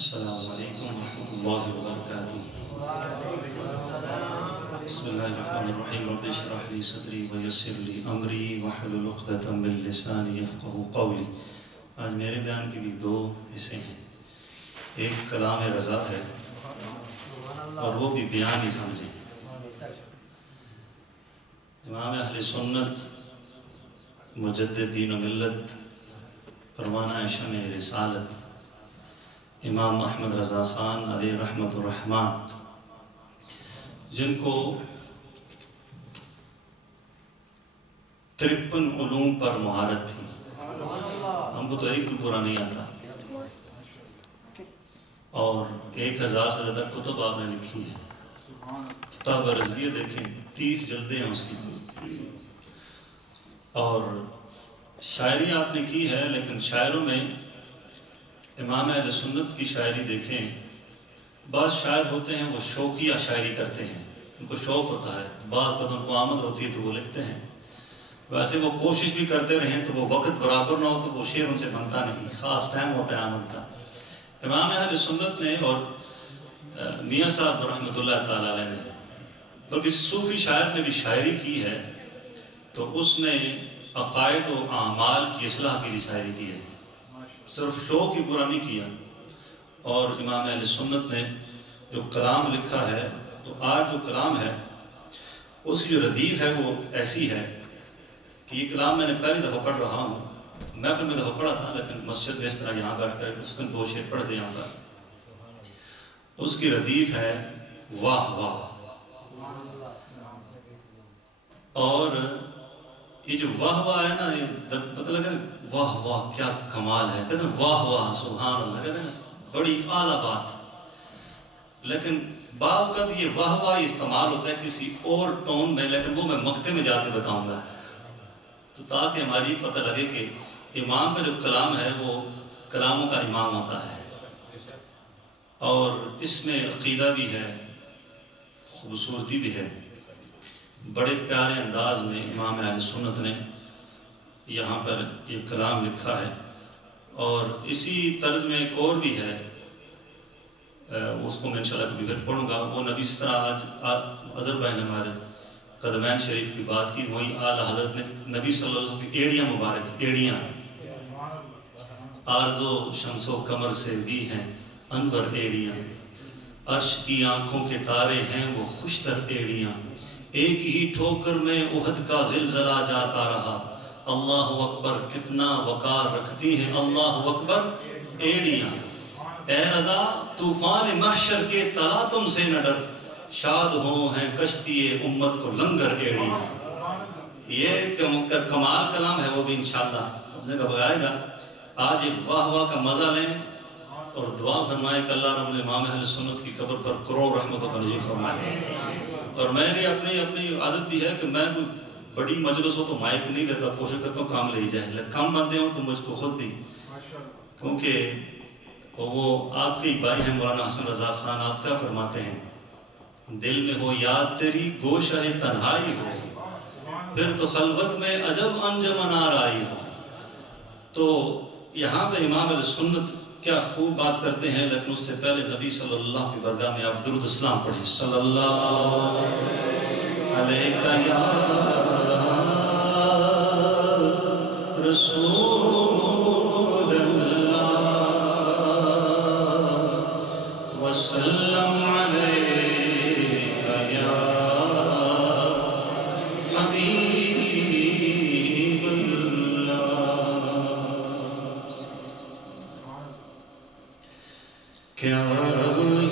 السلام علیکم ورحمۃ اللہ وبرکاتہ۔ بسم اللہ الرحمن الرحیم۔ رب اشرح لی صدری ویسر لی امری واحلل عقدۃ من لسانی یفقہوا قولی۔ آج میرے بیان کے بھی دو حصے ہیں، ایک کلام رضا ہے اور وہ بھی بیان ہی سمجھیں۔ امام اہل سنت مجدد دین و ملت پروانہ شمع رسالت امام احمد رضا خان علیہ رحمت الرحمن، جن کو 53 علوم پر مہارت تھی، ہم کو تو ایک بھی پورا نہیں آتا، اور 1000 سے زیادہ کتب آپ نے لکھی ہے۔ فتح رضویہ دیکھیں، 30 جلدیں ہیں اس کی، اور شاعری آپ نے کی ہے، لیکن شاعروں میں امام اہل سنت کی شاعری دیکھیں، بعض شاعر ہوتے ہیں وہ شوقیہ شاعری کرتے ہیں، ان کو شوق ہوتا ہے، بعض قدر ان کو آمد ہوتی ہے تو وہ لکھتے ہیں، ویسے وہ کوشش بھی کرتے رہیں تو وہ وقت برابر نہ ہو تو وہ شعر ان سے بنتا نہیں، خاص ٹائم ہوتا ہے آمد کا۔ امام اہل سنت نے اور میاں صاحب رحمۃ اللہ تعالیٰ علیہ نے، بلکہ صوفی شاعر نے بھی شاعری کی ہے، تو اس نے عقائد و اعمال کی اصلاح کے لیے شاعری کی ہے، صرف شوق ہی پورا نہیں کیا۔ اور امام اہل سنت نے جو کلام لکھا ہے، تو آج جو کلام ہے اس کی جو ردیف ہے وہ ایسی ہے کہ یہ کلام میں نے پہلی دفعہ پڑھ رہا ہوں، محفل میں دفعہ پڑھا تھا لیکن مسجد میں اس طرح یہاں بیٹھ کر اس نے 2 شعر پڑھ دے یہاں پر۔ اس کی ردیف ہے واہ واہ، اور یہ جو واہ واہ ہے نا، یہ پتہ لگا واہ واہ کیا کمال ہے، کہتے ہیں واہ واہ سبحان اللہ، کہتے ہیں بڑی اعلیٰ بات، لیکن بعض اوقات یہ واہ واہ استعمال ہوتا ہے کسی اور ٹون میں، لیکن وہ میں مقطع میں جا کے بتاؤں گا، تو تاکہ ہماری پتہ لگے کہ امام کا جو کلام ہے وہ کلاموں کا امام ہوتا ہے، اور اس میں عقیدہ بھی ہے، خوبصورتی بھی ہے۔ بڑے پیارے انداز میں امام اہل سنت نے یہاں پر یہ کلام لکھا ہے، اور اسی طرز میں ایک اور بھی ہے، اس کو میں انشاءاللہ کبھی پھر پڑھوں گا۔ وہ نبی اس طرح آج اظہر بھائی نے ہمارے قدمین شریف کی بات کی، وہیں اعلیٰ حضرت نے نبی صلی اللہ علیہ وسلم کی ایڑیاں مبارک، ایڑیاں آرز و شمس و قمر سے بھی ہیں انور ایڑیاں، عرش کی آنکھوں کے تارے ہیں وہ خوشتر ایڑیاں، ایک ہی ٹھوکر میں احد کا زلزلہ جاتا رہا، اللہ اکبر کتنا وقار رکھتی ہیں اللہ اکبر ایڑیاں، اے رضا طوفان محشر کے تلاطم سے نہ ڈر، شاد ہوں ہیں کشتی امت کو لنگر ایڑیاں۔ یہ کمال کلام ہے، وہ بھی انشاءاللہ اپنے کا بگائے گا۔ آج ایک واہ واہ کا مزہ لیں اور دعا فرمائے کہ اللہ رب امام اہل سنت کی قبر پر کروڑ رحمتوں کا نزول فرمائے۔ اور میری اپنی عادت بھی ہے کہ میں کوئی بڑی مجلس ہو تو مائک نہیں لیتا، کوشش کرتا ہوں کام لے جائے، لیکن کم بندے ہوں تو مجھ کو خود بھی، کیونکہ وہ آپ کے ہی بھائی ہیں مولانا حسن رضا خان، آپ کیا فرماتے ہیں، دل میں ہو یاد تیری گوشہ تنہائی ہو، پھر تو خلوت میں عجب انجمن آرائی ہو۔ تو یہاں پہ امام علیہ سنت کیا خوب بات کرتے ہیں، لیکن اس سے پہلے نبی صلی اللہ کی بارگاہ میں آپ درود السلام پڑھیں، صلی اللہ علیہ یا رسول اللہ وسلم علیہ یا حبیب اللہ۔ کیا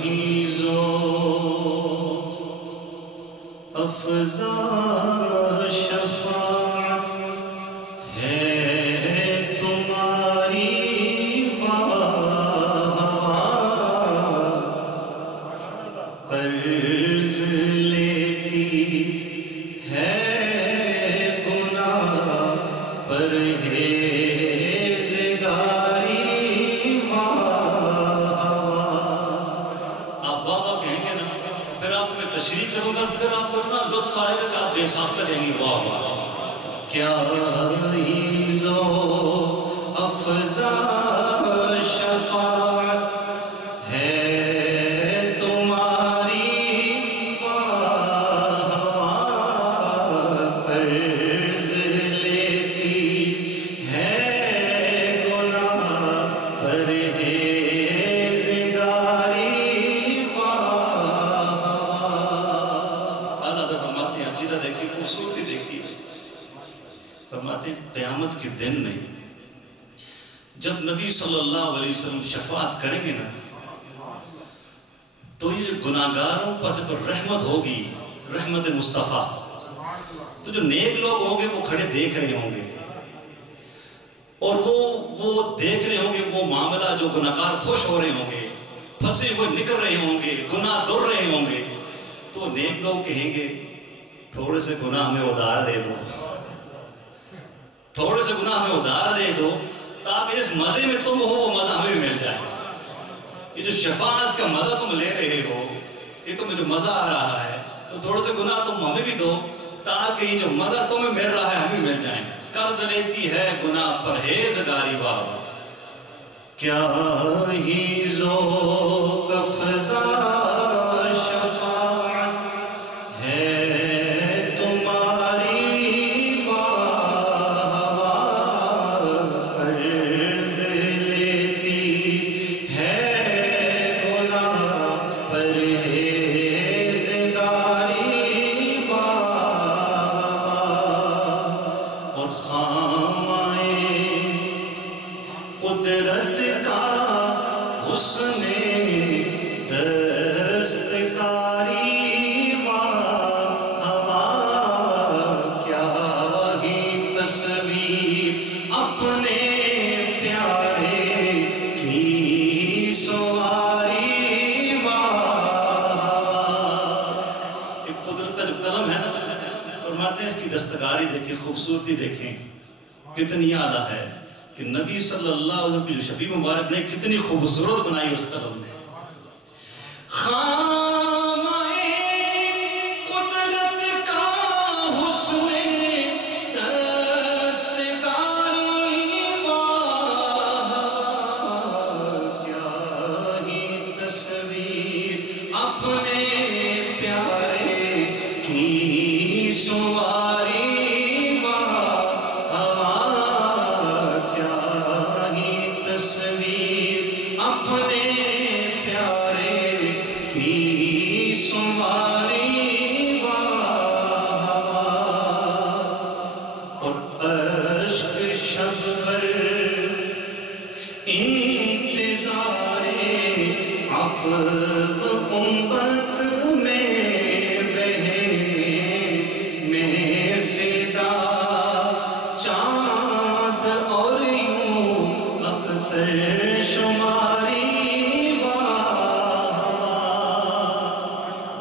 ہی ذوق افزا شفاعت ہے تمہاری قرض لیتی ہے گناہ پرہیزگاری تشریح کروں گا، پھر آپ کو اتنا لطف آئے گا کہ آپ بے ساختہ دیں گے واہ واہ کیا ہی ذوق افزا شفاعت قیامت کے دن میں جب نبی صلی اللہ علیہ وسلم شفاعت کریں گے نا، تو یہ گناہگاروں پر جب رحمت ہوگی، رحمت مصطفیٰ، تو جو نیک لوگ ہوں گے وہ کھڑے دیکھ رہے ہوں گے، اور وہ دیکھ رہے ہوں گے وہ معاملہ، جو گناہگار خوش ہو رہے ہوں گے، پھنسے ہوئے نکل رہے ہوں گے، گناہ در رہے ہوں گے، تو نیک لوگ کہیں گے تھوڑے سے گناہ ہمیں ادھار دے دو، تھوڑے سے گناہ ہمیں ادھار دے دو، تاکہ اس مزے میں تم ہو وہ مزہ ہمیں بھی مل جائے۔ یہ جو شفاعت کا مزہ تم لے رہے ہو، یہ تمہیں جو مزہ آ رہا ہے، تو تھوڑے سے گناہ تم ہمیں بھی دو، تاکہ یہ جو مزہ تمہیں مل رہا ہے ہمیں مل جائیں۔ قرض لیتی ہے گناہ پرہیزگاری بابا، کیا ہی ذوق افزا شفاعت ہے تمہاری، قرض لیتی ہے گناہ پرہیزگاری، اور خامائے قدرت کا حسن دستکاری، کیا ہی تصویر اپنے پیارے کی سواری۔ ایک قدرت کا جو قلم ہے نا، فرماتے ہیں اس کی دستکاری دیکھیں، خوبصورتی دیکھیں کتنی اعلیٰ ہے، کہ نبی صلی اللہ علیہ وسلم کی جو شبیہ مبارک نے کتنی خوبصورت بنائی اس قلم نے۔ خامائے قدرت کا حسن دستکاری، کیا ہی تصویر اپنے پیارے کی سواری، تصویر اپنے پیارے کی سواری، اور اشک شب پر انتظار عفو امت میں بہے، میں فدا چاند اور یوں اختر شماری۔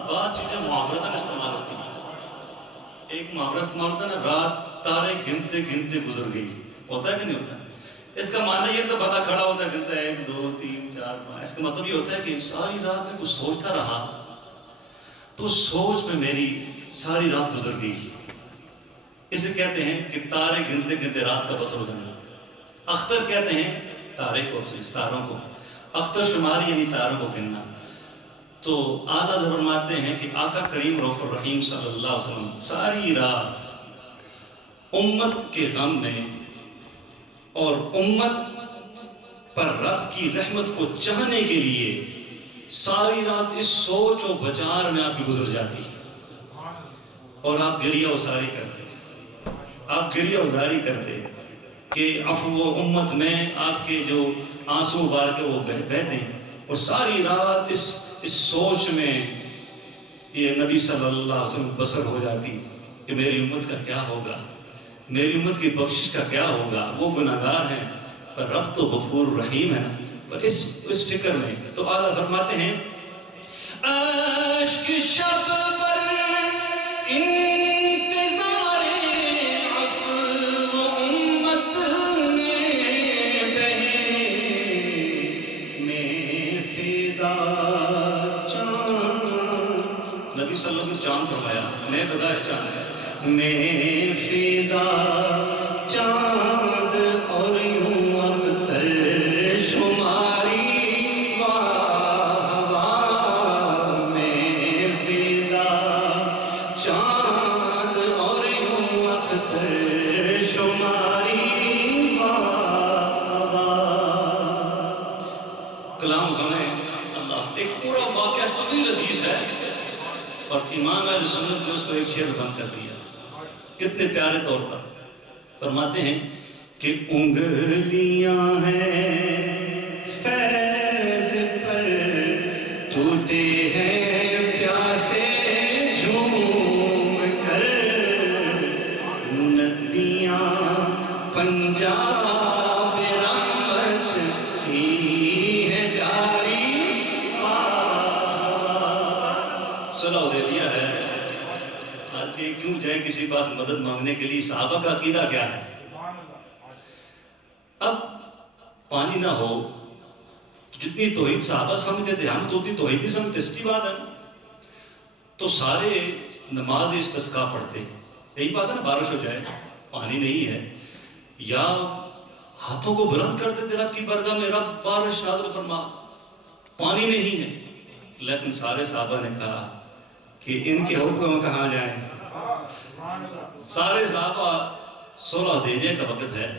بعض چیزیں محاورتاً استعمال ہوتی ہیں، ایک محاورہ استعمال ہوتا ہے نا، رات تارے گنتے گنتے گزر گئی، ہوتا ہے کہ نہیں ہوتا ہے؟ اس کا معنی یہ تو بندہ کھڑا ہوتا ہے گنتا ہے 1 2 3 4 5، اس کا مطلب یہ ہوتا ہے کہ ساری رات میں کچھ سوچتا رہا تو سوچ میں میری ساری رات گزر گئی۔ اسے کہتے ہیں کہ تارے گنتے گنتے رات کا بسر ہو جانا۔ اختر کہتے ہیں تارے کو، ستاروں کو، اختر شماری یعنی تاروں کو گننا۔ تو اعلیٰ فرماتے ہیں کہ آقا کریم رؤوف الرحیم صلی اللہ علیہ وسلم ساری رات امت کے غم میں اور امت پر رب کی رحمت کو چاہنے کے لیے ساری رات اس سوچ و بچار میں آپ کی گزر جاتی، اور آپ گریہ وزاری کرتے، آپ گریہ وزاری کرتے کہ عفو امت میں آپ کے جو آنسو مبارک وہ بہتے ہیں، اور ساری رات اس سوچ میں یہ نبی صلی اللہ علیہ وسلم بسر ہو جاتی کہ میری امت کا کیا ہوگا، میری امت کی بخشش کا کیا ہوگا، وہ گناہگار ہیں پر رب تو غفور رحیم ہے نا۔ پر اس فکر میں تو اعلیٰ فرماتے ہیں اشک شب پر انتظار عفو امت میں بہے، میں فدا چاند، نبی صلی اللہ علیہ وسلم چاند فرمایا، میں فدا اس چاند ہے، میں فدا چاند اور یوں اختر شماری، میں فدا چاند اور یوں اختر شماری۔ کلام سنیں اللہ، ایک پورا واقعہ طویل حدیث ہے، اور امام اہل سنت نے اس کو ایک شعر بند کر دیا، کتنے پیارے طور پر فرماتے ہیں کہ انگلیاں ہیں فیض پر ٹوٹے ہیں پیاسے جھوم کر، ندیاں پنجاب رحمت کی ہے جاری، صلح حدیبیہ ہے۔ آج کے کیوں جائے کسی پاس مدد مانگنے کے لیے؟ صحابہ کا عقیدہ کیا ہے؟ اب پانی نہ ہو، جتنی توحید صحابہ سمجھتے تھے ہم تو اتنی توحید نہیں سمجھتے، سچی بات ہے نا۔ تو سارے نماز استسقاء پڑھتے، یہی بات ہے نا، بارش ہو جائے پانی نہیں ہے، یا ہاتھوں کو بلند کر دیتے رب کی بارگاہ میں، رب بارش نازل فرما، پانی نہیں ہے۔ لیکن سارے صحابہ نے کہا کہ ان کے حوضوں میں کہاں جائیں؟ سارے صحابہ، صلح حدیبیہ کا وقت ہے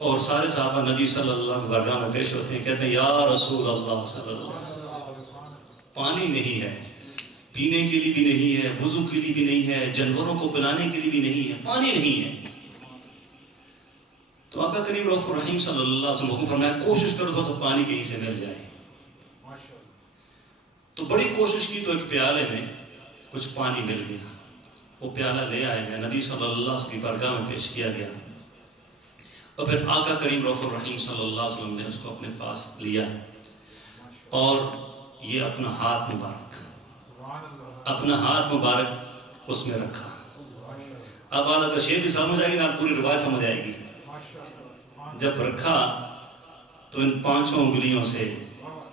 اور سارے صحابہ نبی صلی اللہ علیہ وسلم بارگاہ میں پیش ہوتے ہیں، کہتے ہیں یا رسول اللہ صلی اللہ علیہ وسلم، پانی نہیں ہے، پینے کے لیے بھی نہیں ہے، وضو کے لیے بھی نہیں ہے، جانوروں کو پلانے کے لیے بھی نہیں ہے، پانی نہیں ہے۔ تو آقا کریم رؤوف الرحیم صلی اللہ علیہ وسلم حکم فرمایا کوشش کرو تھوڑا سا پانی کہیں سے مل جائے۔ تو بڑی کوشش کی تو ایک پیالے میں کچھ پانی مل گیا، وہ پیالہ لے آئے گئے، نبی صلی اللہ علیہ وسلم کی بارگاہ میں پیش کیا گیا، اور پھر آقا کریم رؤوف الرحیم صلی اللہ علیہ وسلم نے اس کو اپنے پاس لیا اور یہ اپنا ہاتھ مبارک اس میں رکھا۔ اب اعلیٰ کا شعر بھی سمجھ آئے گی نا، پوری روایت سمجھ آئے گی۔ جب رکھا تو ان 5 انگلیوں سے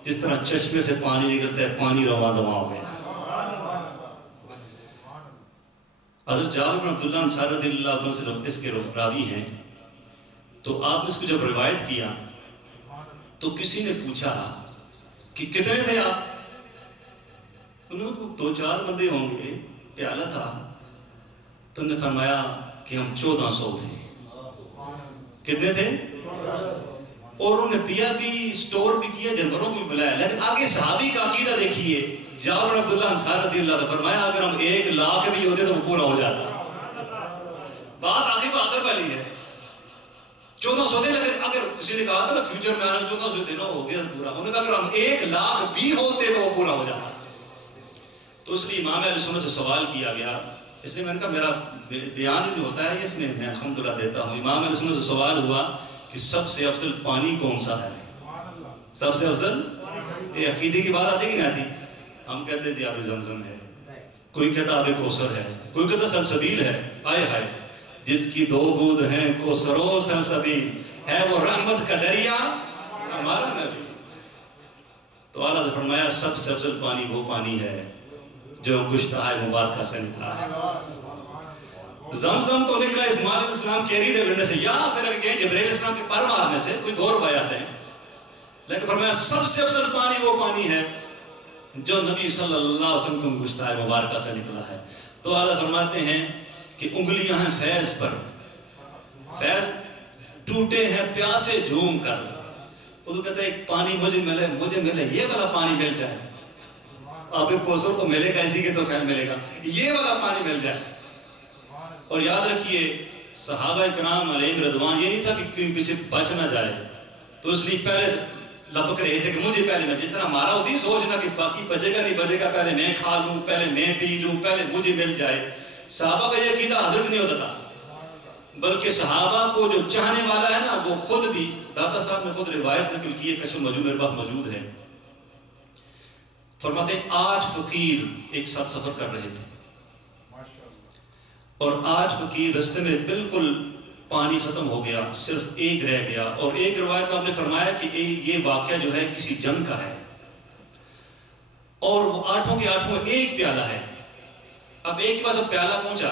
جس طرح چشمے سے پانی نکلتا ہے، پانی رواں دواں ہو گیا۔ حضرت جابر بن عبداللہ انصاری رضی اللہ عنہ سے اس کے راوی ہیں، تو آپ نے اس کو جب روایت کیا تو کسی نے پوچھا کہ کتنے تھے آپ؟ انہوں نے 2-4 بندے ہوں گے، پیالہ تھا۔ تو انہوں نے فرمایا کہ ہم 1400 تھے۔ کتنے تھے؟ اور انہوں نے پیا بھی، سٹور بھی کیا، جانوروں کو بھی بلایا۔ لیکن آگے صحابی کا عقیدہ دیکھیے، جابر بن عبداللہ انصاری رضی اللہ عنہ فرمایا اگر ہم 1 لاکھ بھی ہوتے تو وہ پورا ہو جاتا۔ بات آخر والی ہے، 1400 تھے، لیکن اگر کسی نے کہا تھا نا فیوچر میں آنا 1400 تھے نا، ہو گیا پورا، انہوں نے کہا اگر ہم 1 لاکھ بھی ہوتے تو وہ پورا ہو جاتا۔ تو اس لیے امام اہل سنت سے سوال کیا گیا، اس لیے میں نے کہا میرا بیان جو ہوتا ہے اس میں میں الحمدللہ دیتا ہوں۔ امام اہل سنت سے سوال ہوا کہ سب سے افضل پانی کون سا ہے؟ سب سے افضل، یہ عقیدے کی بات آتی کہ نہیں آتی؟ ہم کہتے تھے آب زمزم ہے، کوئی کہتا آب کوثر ہے، کوئی کہتا سلسبیل ہے۔ آئے ہائے، جس کی 2 بوند ہیں کوثر و سلسبیل، ہے وہ رحمت کا دریا ہمارا نبی۔ تو اعلیٰ نے فرمایا سب سے افضل پانی وہ پانی ہے جو گشتہ مبارکہ سے نکلا ہے۔ زمزم تو نکلا اسماعیل علیہ السلام کیری رگڑنے سے، یا پھر کہ جبرائیل علیہ السلام کے پر مارنے سے، کوئی 2 روایات ہیں، لیکن فرمایا سب سے افضل پانی وہ پانی ہے جو نبی صلی اللہ علیہ وسلم کو گشتہ مبارکہ سے نکلا ہے۔ تو اعلیٰ فرماتے ہیں کہ انگلیاں ہیں فیض پر، فیض ٹوٹے ہیں پیاسے جھوم کر۔ وہ تو کہتا ہے ایک پانی مجھے ملے، یہ والا پانی مل جائے، آب کوثر تو ملے گا، اسی کے تو خیر ملے گا، یہ والا پانی مل جائے۔ اور یاد رکھیے صحابہ کرام علیہم رضوان، یہ نہیں تھا کہ کوئی پیچھے بچ نہ جائے، تو اس لیے پہلے لپک رہے تھے کہ مجھے پہلے مل، جس طرح ہمارا ہوتی سوچنا کہ باقی بچے گا نہیں بچے گا، پہلے میں کھا لوں، پہلے میں پی لوں، پہلے مجھے مل جائے۔ صحابہ کا یہ عقیدہ حضرت نہیں ہوتا تھا، بلکہ صحابہ کو جو چاہنے والا ہے نا، وہ خود بھی، دادا صاحب نے خود روایت نقل کی ہے، کشف المجموع میرے پاس موجود ہے، فرماتے ہیں 8 فقیر ایک ساتھ سفر کر رہے تھے، اور 8 فقیر رستے میں بالکل پانی ختم ہو گیا، صرف ایک رہ گیا۔ اور ایک روایت میں آپ نے فرمایا کہ یہ واقعہ جو ہے کسی جنگ کا ہے، اور وہ 8 کے 8 ایک پیالہ ہے۔ اب ایک کے پاس اب پیالہ پہنچا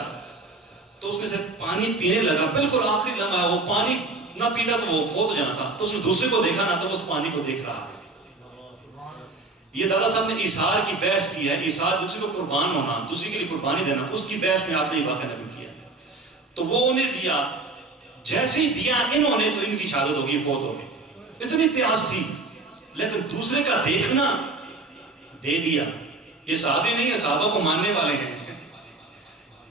تو اس میں سے پانی پینے لگا، بالکل آخری لمحہ، وہ پانی نہ پیتا تو وہ فوت ہو جانا تھا، تو اس نے دوسرے کو دیکھا نہ، تو اس پانی کو دیکھ رہا ہے۔ یہ دادا صاحب نے ایثار کی بحث کی ہے، ایثار دوسرے کو قربان ہونا، دوسرے کے لیے قربانی دینا، اس کی بحث میں آپ نے یہ واقعہ نقل کیا۔ تو وہ انہیں دیا، جیسے ہی دیا انہوں نے تو ان کی شہادت ہوگی، فوت ہو گئی، اتنی پیاس تھی، لیکن دوسرے کا دیکھنا دے دیا۔ یہ صحابی نہیں ہے، صحابہ کو ماننے والے ہیں،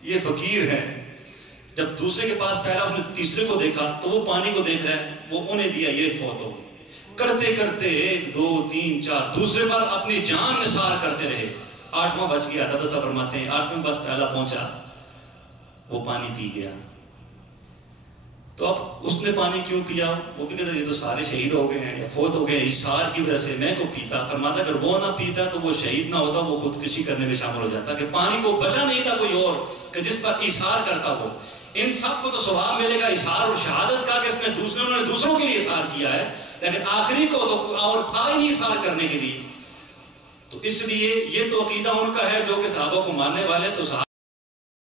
یہ فقیر ہے۔ جب دوسرے کے پاس پہلا اس نے تیسرے کو دیکھا تو وہ پانی کو دیکھ رہا ہے، وہ انہیں دیا، یہ فوت ہو گئی۔ کرتے کرتے 1 2 3 4 دوسرے بار اپنی جان نثار کرتے رہے، 8واں بچ گیا۔ دادا صاحب فرماتے ہیں 8ویں پاس پہلا پہنچا، وہ پانی پی گیا۔ تو اب اس نے پانی کیوں پیا؟ وہ بھی کہتا یہ تو سارے شہید ہو گئے ہیں یا فوت ہو گئے ہیں، اثار کی وجہ سے، میں کو پیتا۔ فرماتا اگر وہ نہ پیتا تو وہ شہید نہ ہوتا، وہ خودکشی کرنے میں شامل ہو جاتا، کہ پانی کو بچا نہیں تھا کوئی اور کہ جس پر اثار کرتا وہ۔ ان سب کو تو ثواب ملے گا اثار اور شہادت کا، کہ اس نے انہوں نے دوسروں کے لیے اثار کیا ہے، لیکن آخری کو تو اور تھا ہی نہیں اثار کرنے کے لیے۔ تو اس لیے یہ تو عقیدہ ان کا ہے جو کہ صحابہ کو ماننے والے تو